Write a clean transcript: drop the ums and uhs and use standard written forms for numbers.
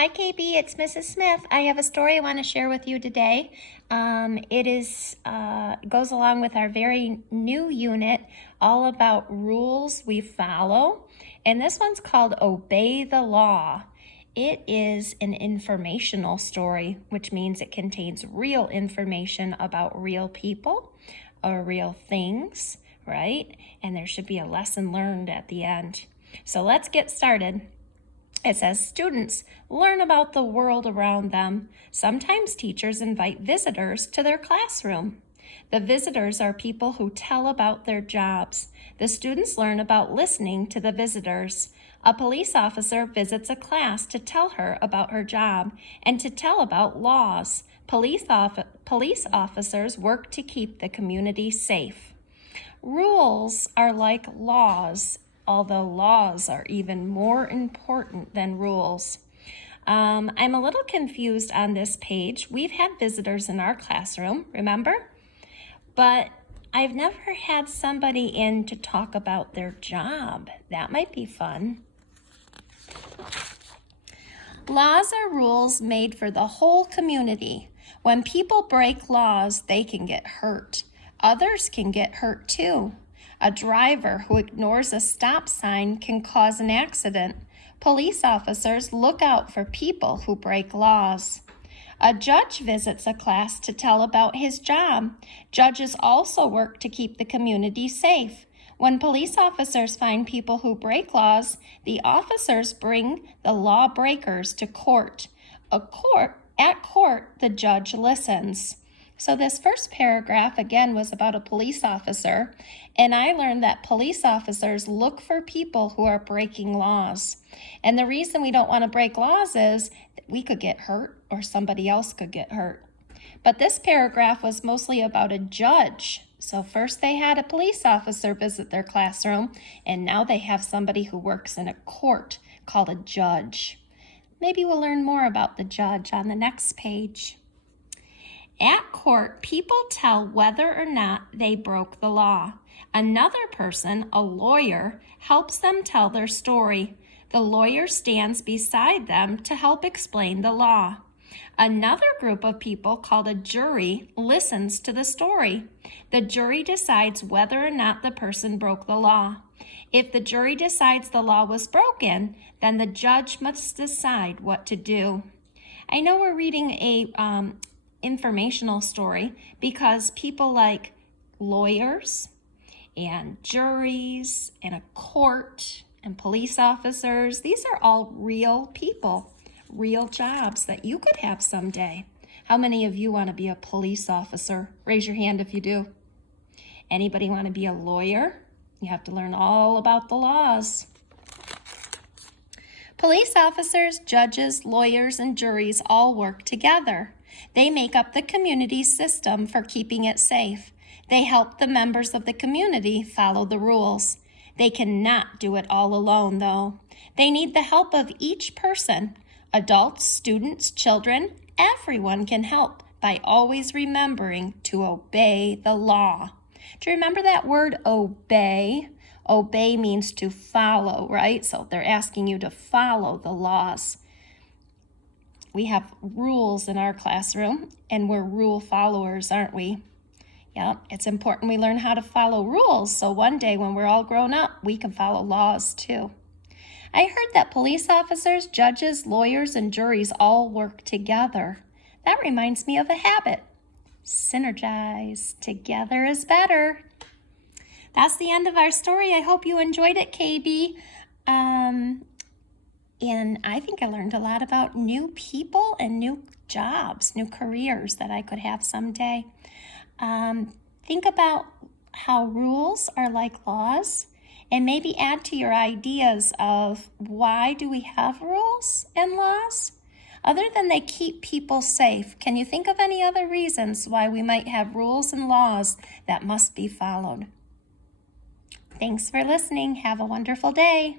Hi KB, it's Mrs. Smith. I have a story I want to share with you today. It goes along with our very new unit, all about rules we follow. And this one's called Obey the Law. It is an informational story, which means it contains real information about real people or real things, right? And there should be a lesson learned at the end. So let's get started. It says, students learn about the world around them. Sometimes teachers invite visitors to their classroom. The visitors are people who tell about their jobs. The students learn about listening to the visitors. A police officer visits a class to tell her about her job and to tell about laws. Police officers work to keep the community safe. Rules are like laws, although laws are even more important than rules. I'm a little confused on this page. We've had visitors in our classroom, remember? But I've never had somebody in to talk about their job. That might be fun. Laws are rules made for the whole community. When people break laws, they can get hurt. Others can get hurt too. A driver who ignores a stop sign can cause an accident. Police officers look out for people who break laws. A judge visits a class to tell about his job. Judges also work to keep the community safe. When police officers find people who break laws, the officers bring the lawbreakers to court. At court, the judge listens. So this first paragraph, again, was about a police officer, and I learned that police officers look for people who are breaking laws. And the reason we don't want to break laws is that we could get hurt or somebody else could get hurt. But this paragraph was mostly about a judge. So first they had a police officer visit their classroom, and now they have somebody who works in a court called a judge. Maybe we'll learn more about the judge on the next page. At court, people tell whether or not they broke the law. Another person, a lawyer, helps them tell their story. The lawyer stands beside them to help explain the law. Another group of people, called a jury, listens to the story. The jury decides whether or not the person broke the law. If the jury decides the law was broken, then the judge must decide what to do. I know we're reading a informational story because people like lawyers and juries and a court and police officers, these are all real people, real jobs that you could have someday. How many of you want to be a police officer? Raise your hand if you do. Anybody want to be a lawyer? You have to learn all about the laws. Police officers, judges, lawyers, and juries all work together. They make up the community system for keeping it safe. They help the members of the community follow the rules. They cannot do it all alone, though. They need the help of each person. Adults, students, children, everyone can help by always remembering to obey the law. Do you remember that word, obey? Obey means to follow, right? So they're asking you to follow the laws. We have rules in our classroom, and we're rule followers, aren't we? Yeah, it's important we learn how to follow rules, so one day when we're all grown up, we can follow laws too. I heard that police officers, judges, lawyers, and juries all work together. That reminds me of a habit. Synergize. Together is better. That's the end of our story. I hope you enjoyed it, KB. And I think I learned a lot about new people and new jobs, new careers that I could have someday. Think about how rules are like laws, and maybe add to your ideas of why do we have rules and laws? Other than they keep people safe, can you think of any other reasons why we might have rules and laws that must be followed? Thanks for listening. Have a wonderful day.